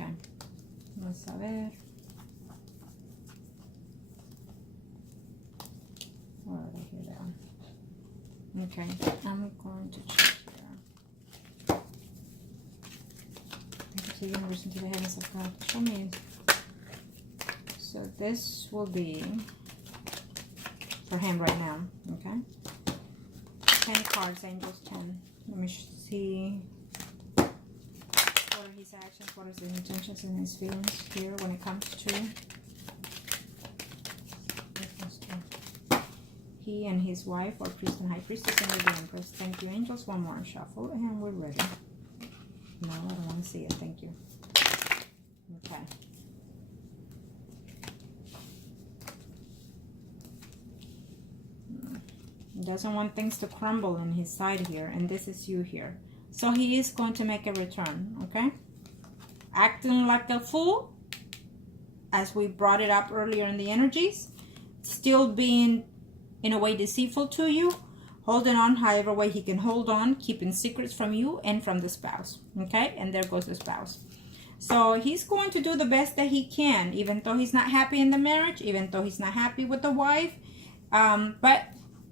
Okay. Vamos a ver. Where are they here? Down. Okay. I'm going to check here. To the universe and to the heavens of God. Show me. So this will be for him right now. Okay. 10 cards, angels 10. Let me see. What are his actions? What is his intentions and his feelings here when it comes to he and his wife, or priest and high priestess, and the empress. Thank you, angels. One more shuffle, and we're ready. No, I don't want to see it. Thank you. Okay. He doesn't want things to crumble in his side here, and this is you here. So he is going to make a return, okay? Acting like a fool, as we brought it up earlier in the energies. Still being, in a way, deceitful to you. Holding on however way he can hold on. Keeping secrets from you and from the spouse, okay? And there goes the spouse. So he's going to do the best that he can, even though he's not happy in the marriage, even though he's not happy with the wife. But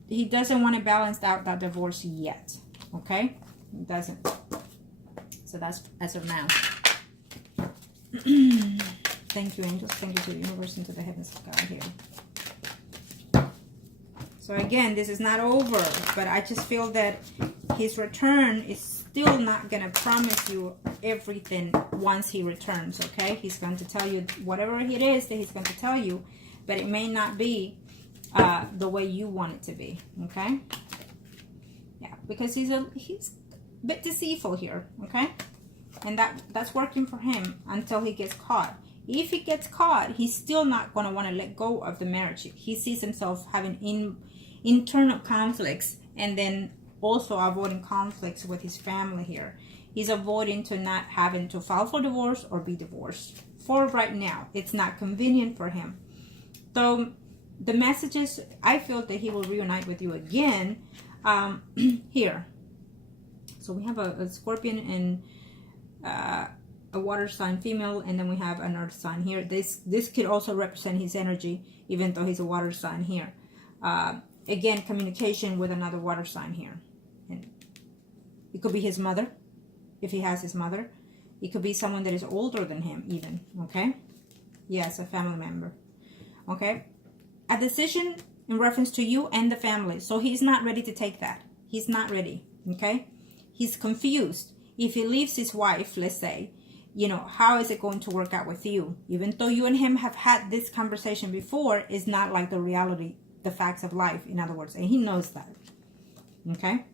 he doesn't want to balance out that divorce yet, okay? He doesn't. So that's as of now. Thank you, angels. Thank you to the universe and to the heavens of God here. So again, this is not over, but I just feel that his return is still not going to promise you everything once he returns, okay? He's going to tell you whatever it is that he's going to tell you, but it may not be the way you want it to be, okay? Yeah, because he's a bit deceitful here, okay? And that's working for him until he gets caught. If he gets caught, he's still not going to want to let go of the marriage. He sees himself having internal conflicts, and then also avoiding conflicts with his family here. He's avoiding to not having to file for divorce or be divorced. For right now, it's not convenient for him. So the messages, I feel that he will reunite with you again here. So we have a Scorpion and a water sign female, and then we have an earth sign here. This could also represent his energy, even though he's a water sign here. Again, communication with another water sign here. And it could be his mother, if he has his mother. It could be someone that is older than him even, okay? Yes, a family member, okay? A decision in reference to you and the family. So he's not ready to take that. He's not ready, okay? He's confused. If he leaves his wife, let's say, you know, how is it going to work out with you? Even though you and him have had this conversation before, it's not like the reality, the facts of life, in other words. And he knows that, okay?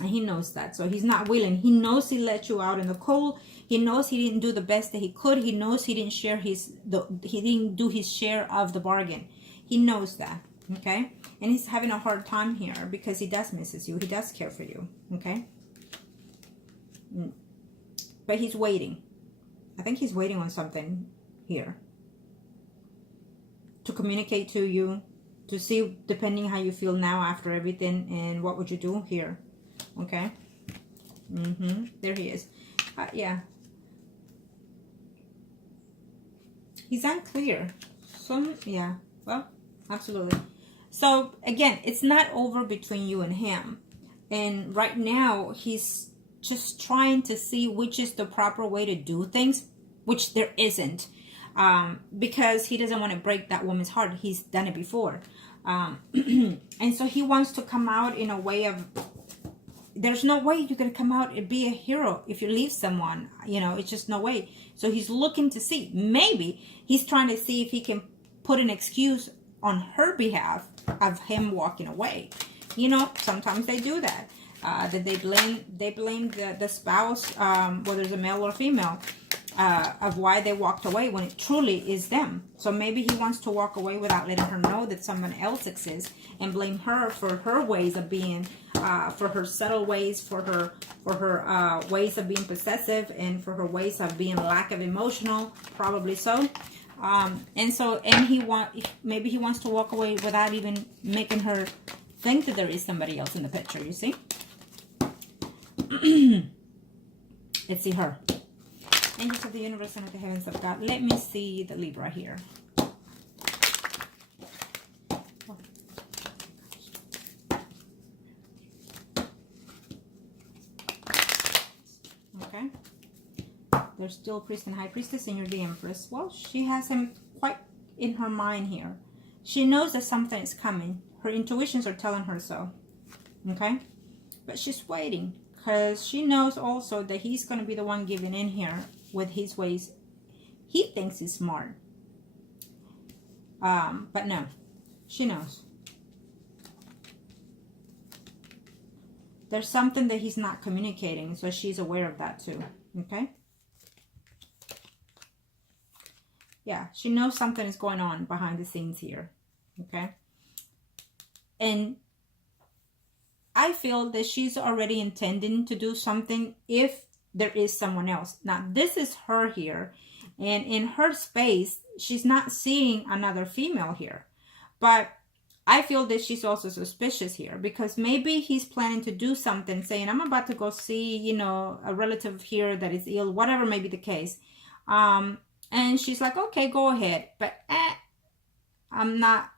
And he knows that. So he's not willing. He knows he let you out in the cold. He knows he didn't do the best that he could. He knows he didn't share he didn't do his share of the bargain. He knows that, okay? And he's having a hard time here because he does misses you. He does care for you, okay? But he's waiting. I think he's waiting on something here to communicate to you, to see depending how you feel now after everything, and what would you do here, okay? There he is. Yeah, he's unclear. Yeah, well, absolutely. So again, it's not over between you and him, and right now he's just trying to see which is the proper way to do things, which there isn't, because he doesn't want to break that woman's heart. He's done it before, and so he wants to come out in a way of, there's no way you're going to come out and be a hero if you leave someone, you know, it's just no way. So he's looking to see, maybe he's trying to see if he can put an excuse on her behalf of him walking away. You know, sometimes they do that. That they blame the spouse, whether it's a male or female, of why they walked away when it truly is them. So maybe he wants to walk away without letting her know that someone else exists, and blame her for her ways of being, for her subtle ways, for her ways of being possessive, and for her ways of being lack of emotional, probably so. Maybe he wants to walk away without even making her think that there is somebody else in the picture, you see? Let's see her. Angels of the universe and of the heavens of God. Let me see the Libra here. Okay. There's still priest and high priestess, and you're the empress. Well, she has him quite in her mind here. She knows that something is coming. Her intuitions are telling her so. Okay? But she's waiting because she knows also that he's going to be the one giving in here with his ways. He thinks he's smart. But no, she knows. There's something that he's not communicating, so she's aware of that too. Okay? Yeah, she knows something is going on behind the scenes here. Okay? And I feel that she's already intending to do something if there is someone else. Now, this is her here. And in her space, she's not seeing another female here. But I feel that she's also suspicious here because maybe he's planning to do something, saying, I'm about to go see, you know, a relative here that is ill, whatever may be the case. And she's like, okay, go ahead. But I'm not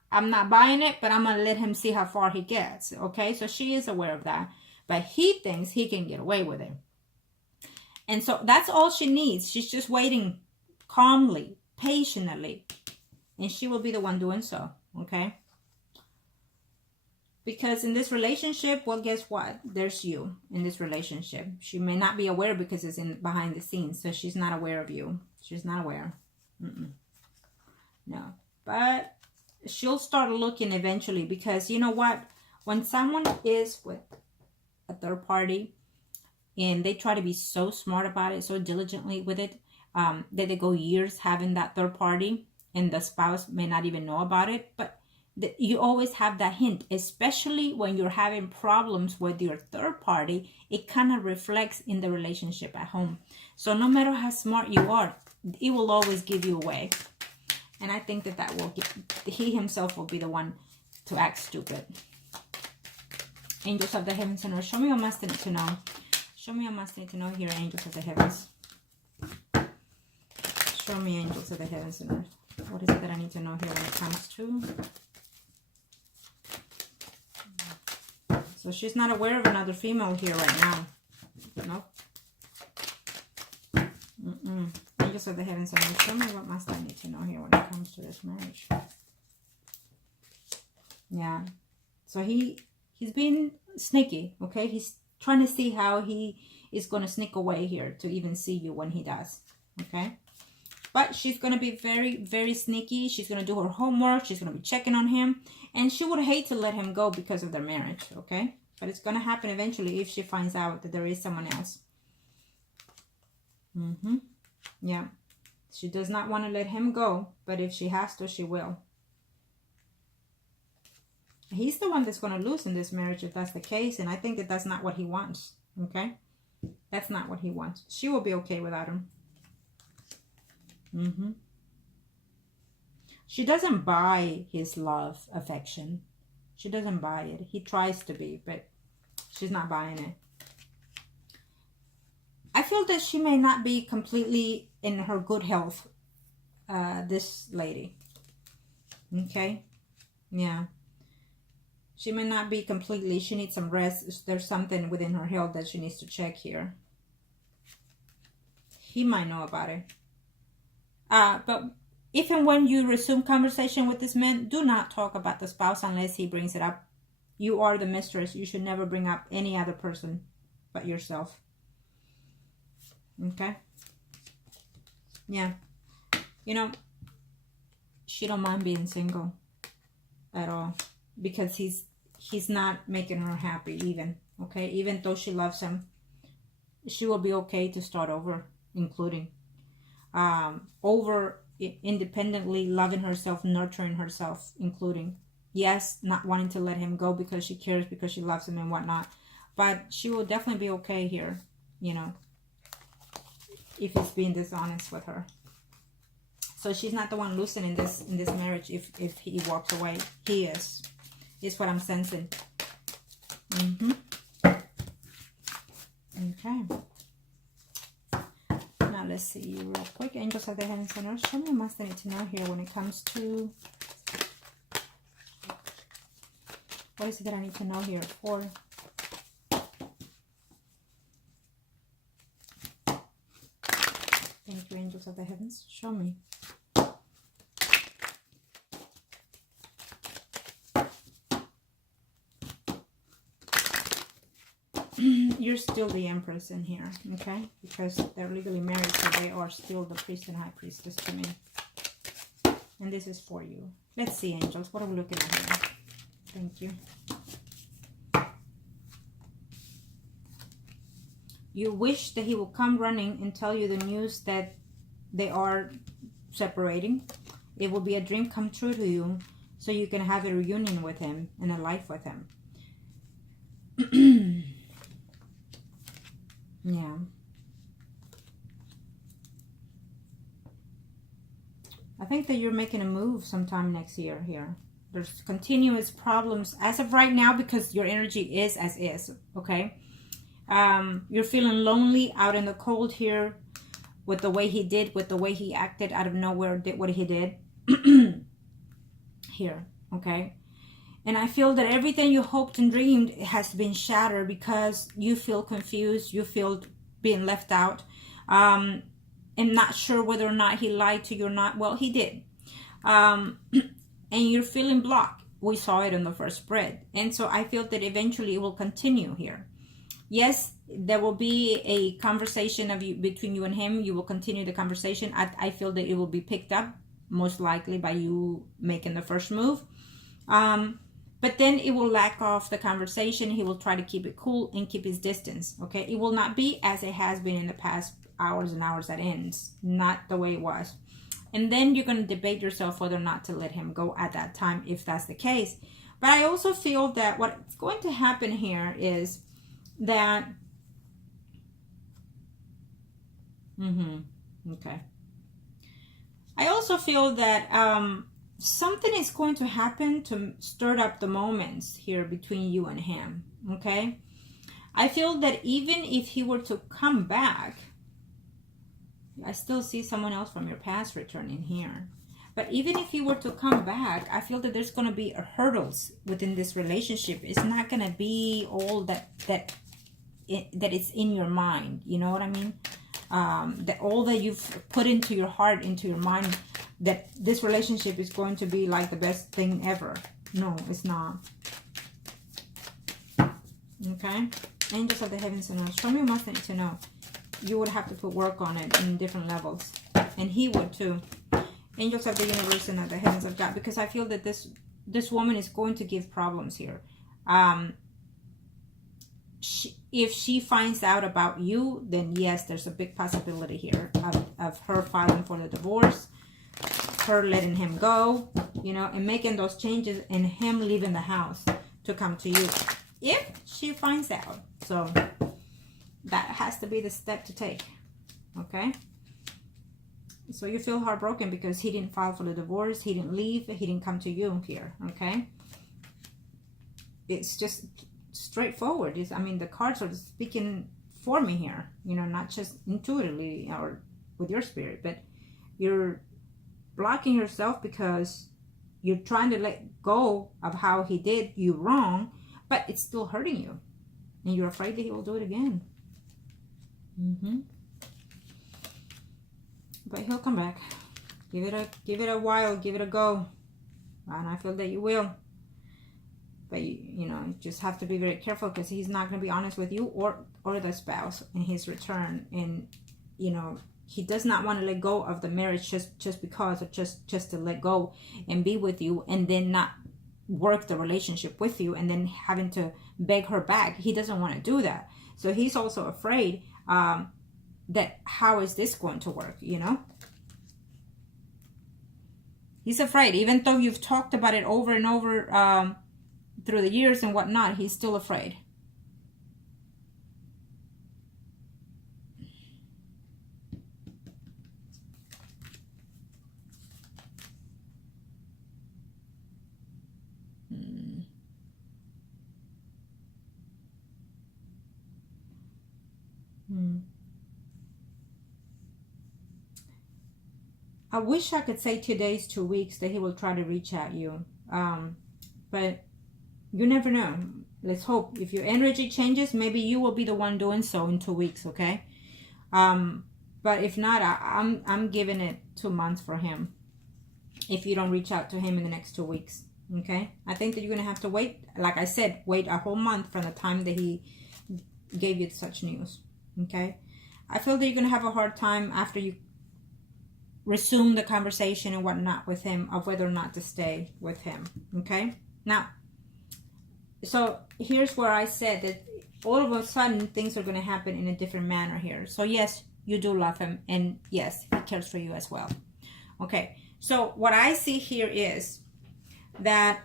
buying it, but I'm going to let him see how far he gets. Okay, so she is aware of that. But he thinks he can get away with it. And so that's all she needs. She's just waiting calmly, patiently. And she will be the one doing so. Okay. Because in this relationship, well, guess what? There's you in this relationship. She may not be aware because it's in behind the scenes. So she's not aware of you. She's not aware. No. But she'll start looking eventually because you know what? When someone is with a third party and they try to be so smart about it, so diligently with it, that they go years having that third party and the spouse may not even know about it. But you always have that hint, especially when you're having problems with your third party. It kind of reflects in the relationship at home. So no matter how smart you are, it will always give you away. And I think that will he himself will be the one to act stupid. Angels of the heavens and earth, show me what must need to know. Show me what must need to know here, angels of the heavens. Show me, angels of the heavens and earth. What is it that I need to know here when it comes to? So she's not aware of another female here right now. Nope. Angels of the heavens and earth, show me what must I need to know here when it comes to this marriage. Yeah. So he's being sneaky, okay? He's trying to see how he is going to sneak away here to even see you when he does, okay? But she's going to be very, very sneaky. She's going to do her homework. She's going to be checking on him. And she would hate to let him go because of their marriage, okay? But it's going to happen eventually if she finds out that there is someone else. Yeah. She does not want to let him go. But if she has to, she will. He's the one that's going to lose in this marriage if that's the case. And I think that that's not what he wants, okay? That's not what he wants. She will be okay without him. She doesn't buy his love, affection. She doesn't buy it. He tries to be, but she's not buying it. I feel that she may not be completely in her good health, this lady. Okay? Yeah. She may not be completely, she needs some rest. There's something within her health that she needs to check here. He might know about it. But if and when you resume conversation with this man, do not talk about the spouse unless he brings it up. You are the mistress. You should never bring up any other person but yourself. Okay? Yeah. You know, she don't mind being single at all because he's not making her happy even. Okay? Even though she loves him, she will be okay to start over, including over independently loving herself, nurturing herself, including, yes, not wanting to let him go because she cares, because she loves him and whatnot, but she will definitely be okay here, you know, if he's being dishonest with her. So she's not the one losing in this marriage if he walks away. He is what I'm sensing. Okay. Now let's see real quick. Angels of the Heavens and Earth, show me what I need to know here when it comes to... What is it that I need to know here for... Thank you, Angels of the Heavens. Show me. You're still the Empress in here, okay? Because they're legally married, so they are still the Priest and High Priestess to me. And this is for you. Let's see, angels. What are we looking at here? Thank you. You wish that he will come running and tell you the news that they are separating. It will be a dream come true to you, so you can have a reunion with him and a life with him. Yeah. I think that you're making a move sometime next year here. There's continuous problems as of right now because your energy is as is, okay? You're feeling lonely out in the cold here with the way he did, with the way he acted out of nowhere, did what he did here, okay? And I feel that everything you hoped and dreamed has been shattered because you feel confused. You feel being left out. And not sure whether or not he lied to you or not. Well, he did. And you're feeling blocked. We saw it in the first spread. And so I feel that eventually it will continue here. Yes, there will be a conversation of you between you and him. You will continue the conversation. I feel that it will be picked up, most likely by you making the first move. But then it will lack off the conversation. He will try to keep it cool and keep his distance, okay? It will not be as it has been in the past hours and hours that ends. Not the way it was. And then you're going to debate yourself whether or not to let him go at that time, if that's the case. But I also feel that what's going to happen here is that... Okay. I also feel that... something is going to happen to stir up the moments here between you and him, okay? I feel that even if he were to come back, I still see someone else from your past returning here. But even if he were to come back, I feel that there's going to be hurdles within this relationship. It's not going to be all that it's in your mind. You know what I mean? That all that you've put into your heart, into your mind, that this relationship is going to be like the best thing ever. No, it's not. Okay? Angels of the Heavens and Earth, show me what I need to know. You would have to put work on it in different levels. And he would too. Angels of the Universe and of the Heavens of God. Because I feel that this woman is going to give problems here. If she finds out about you, then yes, there's a big possibility here of her filing for the divorce. Her letting him go, you know, and making those changes, and him leaving the house to come to you if she finds out. So that has to be the step to take, okay? So you feel heartbroken because he didn't file for the divorce, he didn't leave, he didn't come to you here, okay? It's just straightforward. I mean, the cards are speaking for me here, you know, not just intuitively or with your spirit, but you're blocking yourself because you're trying to let go of how he did you wrong, but it's still hurting you, and you're afraid that he will do it again. But he'll come back. Give it a while, give it a go, and I feel that you will. But you know, you just have to be very careful because he's not going to be honest with you or the spouse in his return, and you know, he does not want to let go of the marriage just because, or just to let go and be with you and then not work the relationship with you and then having to beg her back. He doesn't want to do that. So he's also afraid that how is this going to work, you know? He's afraid. Even though you've talked about it over and over through the years and whatnot, he's still afraid. I wish I could say 2 days, 2 weeks that he will try to reach out you. But you never know. Let's hope. If your energy changes, maybe you will be the one doing so in 2 weeks, okay? But if not, I'm giving it 2 months for him. If you don't reach out to him in the next 2 weeks, okay? I think that you're going to have to wait, like I said, wait a whole month from the time that he gave you such news, okay? I feel that you're going to have a hard time after you resume the conversation and whatnot with him of whether or not to stay with him, okay? Now, so here's where I said that all of a sudden things are going to happen in a different manner here. So yes, you do love him, and yes, he cares for you as well. Okay, so what I see here is that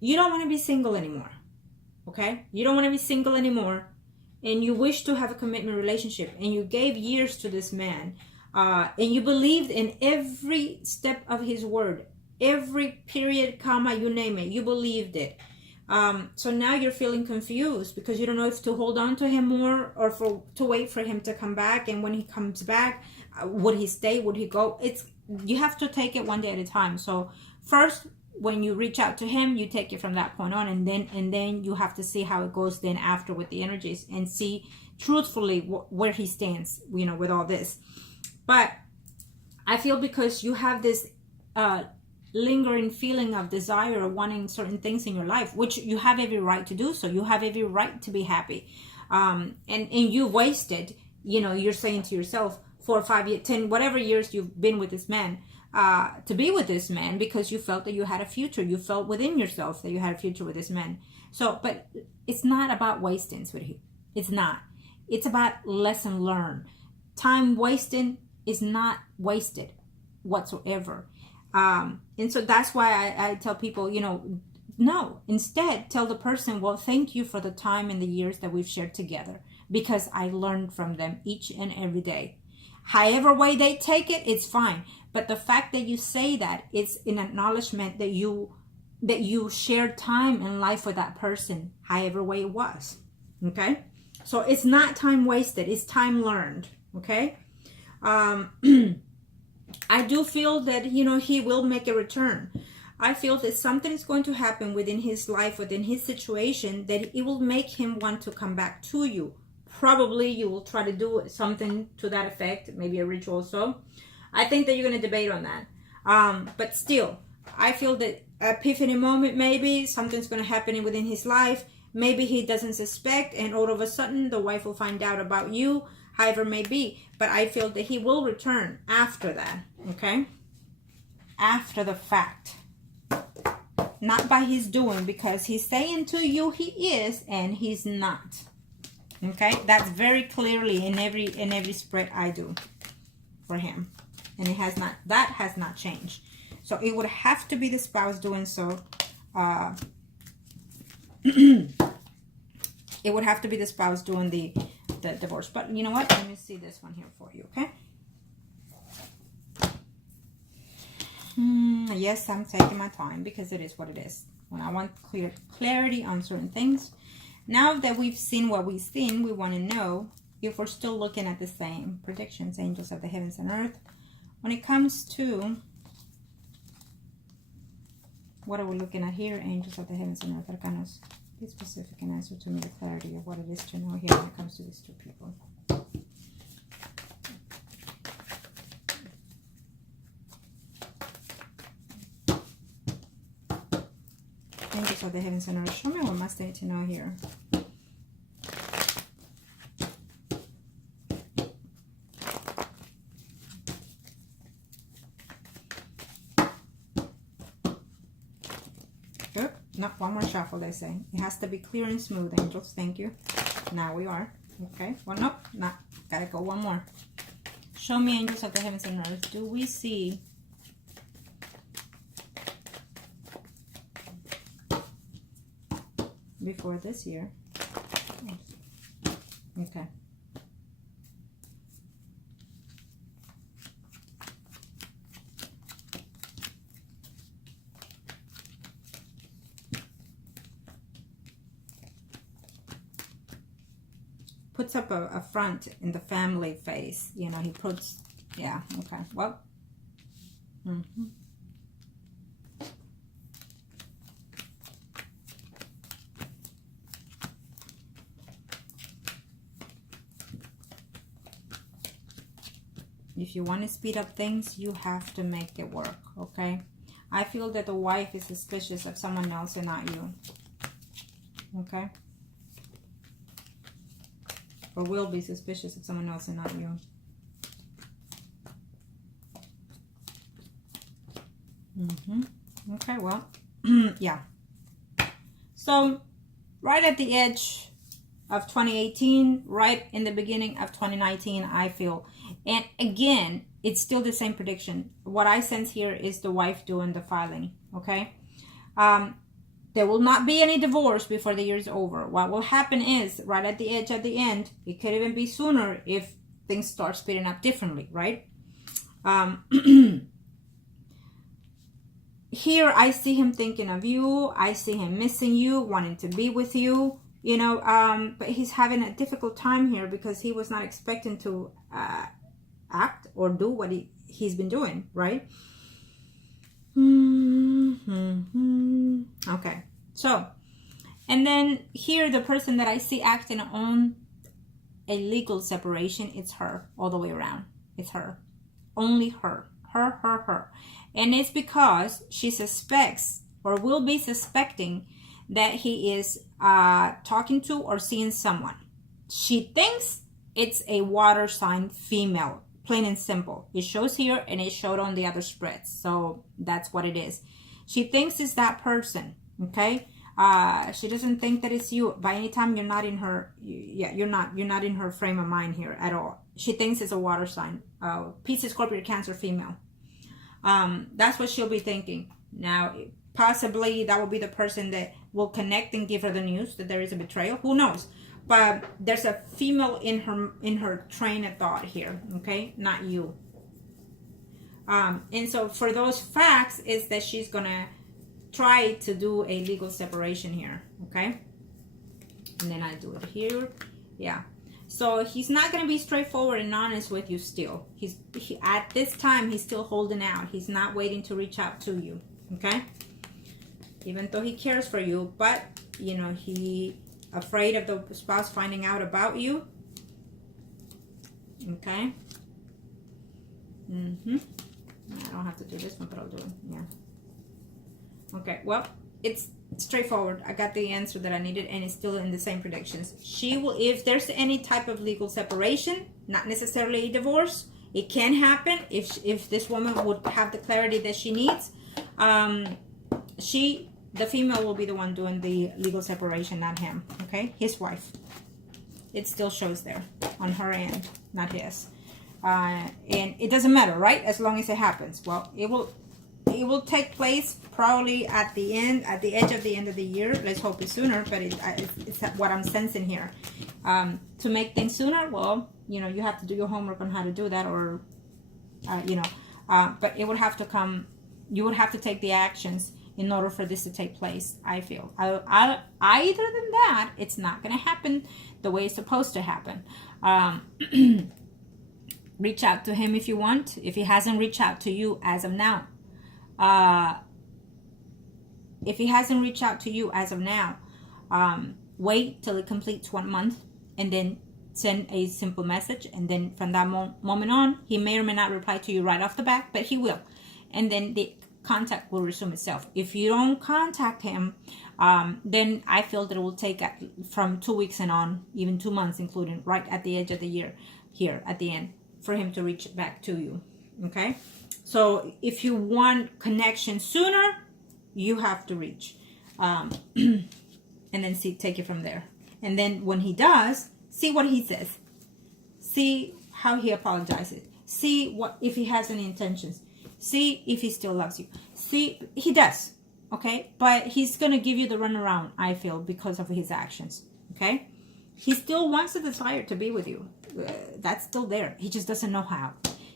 you don't want to be single anymore, okay? You don't want to be single anymore, and you wish to have a commitment relationship, and you gave years to this man, and you believed in every step of his word, every period, comma, you name it, you believed it. So now you're feeling confused because you don't know if to hold on to him more or to wait for him to come back. And when he comes back, would he stay? Would he go? You have to take it one day at a time. So first, when you reach out to him, you take it from that point on, and then you have to see how it goes then after with the energies and see truthfully where he stands, you know, with all this. But I feel because you have this lingering feeling of desire or wanting certain things in your life, which you have every right to do so. You have every right to be happy. And you wasted, you know, you're saying to yourself 4 or 5 years, 10, whatever years you've been with this man, to be with this man because you felt that you had a future. You felt within yourself that you had a future with this man. So, but it's not about wasting, sweetie. It's not. It's about lesson learned. Time wasting is not wasted whatsoever. And so that's why I tell people, you know, no, instead tell the person, well, thank you for the time and the years that we've shared together because I learned from them each and every day. However way they take it, it's fine. But the fact that you say that, it's an acknowledgement that you shared time in life with that person, however way it was. Okay? So it's not time wasted, it's time learned. Okay? I do feel that, you know, he will make a return. I feel that something is going to happen within his life, within his situation, that it will make him want to come back to you. Probably you will try to do something to that effect, maybe a ritual or so. I think that you're going to debate on that. But still, I feel that epiphany moment, maybe something's going to happen within his life. Maybe he doesn't suspect, and all of a sudden the wife will find out about you, however it may be. But I feel that he will return after that, okay? After the fact. Not by his doing, because he's saying to you he is, and he's not. Okay? That's very clearly in every spread I do for him. And that has not changed. So it would have to be the spouse doing so. It would have to be the spouse doing the divorce. But you know what? Let me see this one here for you, okay? Yes, I'm taking my time because it is what it is. When I want clarity on certain things. Now that we've seen what we've seen, we want to know if we're still looking at the same predictions, angels of the heavens and earth. When it comes to, what are we looking at here, angels of the heavens and earth, arcanos? Be specific and answer to me the clarity of what it is to know here when it comes to these two people. Angels of the heavens and earth, show me what must I need to know here. No, one more shuffle, they say. It has to be clear and smooth, angels. Thank you. Now we are. Okay. Well, nope. Not. Gotta go one more. Show me, angels of the heavens and earth. Do we see before this year? Okay. puts up a front in the family face. You know, he puts, yeah, okay, well. If you want to speed up things, you have to make it work, okay? I feel that the wife is suspicious of someone else and not you, okay? Or will be suspicious of someone else and not you. Okay, well, yeah. So, right at the edge of 2018, right in the beginning of 2019, I feel. And again, it's still the same prediction. What I sense here is the wife doing the filing, okay? There will not be any divorce before the year is over. What will happen is, right at the edge at the end, it could even be sooner if things start speeding up differently, right? Here, I see him thinking of you. I see him missing you, wanting to be with you, you know, but he's having a difficult time here because he was not expecting to act or do what he's been doing, right? Okay, so, and then here, the person that I see acting on a legal separation, it's her all the way around. It's her. Only her. Her. And it's because she suspects or will be suspecting that he is talking to or seeing someone. She thinks it's a water sign female, plain and simple. It shows here and it showed on the other spreads. So that's what it is. She thinks it's that person, okay? She doesn't think that it's you. By any time you're not in her, you're not in her frame of mind here at all. She thinks it's a water sign, Pisces, Scorpio, Cancer, female. That's what she'll be thinking. Now, possibly that will be the person that will connect and give her the news that there is a betrayal. Who knows? But there's a female in her train of thought here, okay? Not you. And so for those facts is that she's gonna try to do a legal separation here, okay? And then I do it here, yeah. So he's not going to be straightforward and honest with you still. At this time, he's still holding out. He's not waiting to reach out to you, okay? Even though he cares for you, but, you know, he afraid of the spouse finding out about you, okay? I don't have to do this one, but I'll do it, yeah. Okay, well, it's straightforward. I got the answer that I needed, and it's still in the same predictions. She will, if there's any type of legal separation, not necessarily a divorce, it can happen if this woman would have the clarity that she needs. The female will be the one doing the legal separation, not him, okay? His wife. It still shows there on her end, not his. And it doesn't matter, right? As long as it happens. Well, it will take place probably at the edge of the end of the year. Let's hope it's sooner, but it's what I'm sensing here. To make things sooner, well, you know, you have to do your homework on how to do that, or, you know, but it would have to come, you would have to take the actions in order for this to take place, I feel. Other than that, it's not going to happen the way it's supposed to happen. Reach out to him if you want, if he hasn't reached out to you as of now. If he hasn't reached out to you as of now, wait till it completes 1 month and then send a simple message. And then from that moment on, he may or may not reply to you right off the bat, but he will. And then the contact will resume itself. If you don't contact him, then I feel that it will take from 2 weeks and on, even 2 months, including right at the edge of the year here at the end, for him to reach back to you. Okay? So if you want connection sooner, you have to reach. And then take it from there. And then when he does, see what he says. See how he apologizes. See if he has any intentions. See if he still loves you. See, he does. Okay? But he's going to give you the runaround, I feel, because of his actions. Okay? He still wants the desire to be with you. That's still there. He just doesn't know how.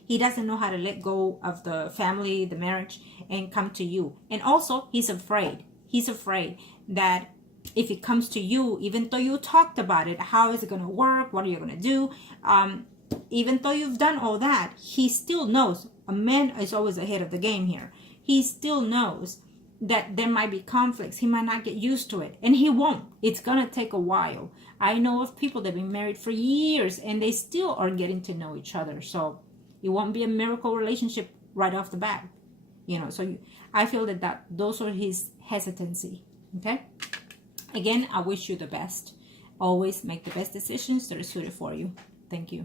He doesn't know how to let go of the family, the marriage, and come to you. And also, he's afraid. He's afraid that if it comes to you, even though you talked about it, how is it going to work? What are you going to do? Even though you've done all that, he still knows. A man is always ahead of the game here. He still knows that there might be conflicts. He might not get used to it, and he won't. It's going to take a while. I know of people that have been married for years and they still are getting to know each other. So it won't be a miracle relationship right off the bat. So I feel that those are his hesitancy. Okay. Again, I wish you the best. Always make the best decisions that are suited for you. Thank you.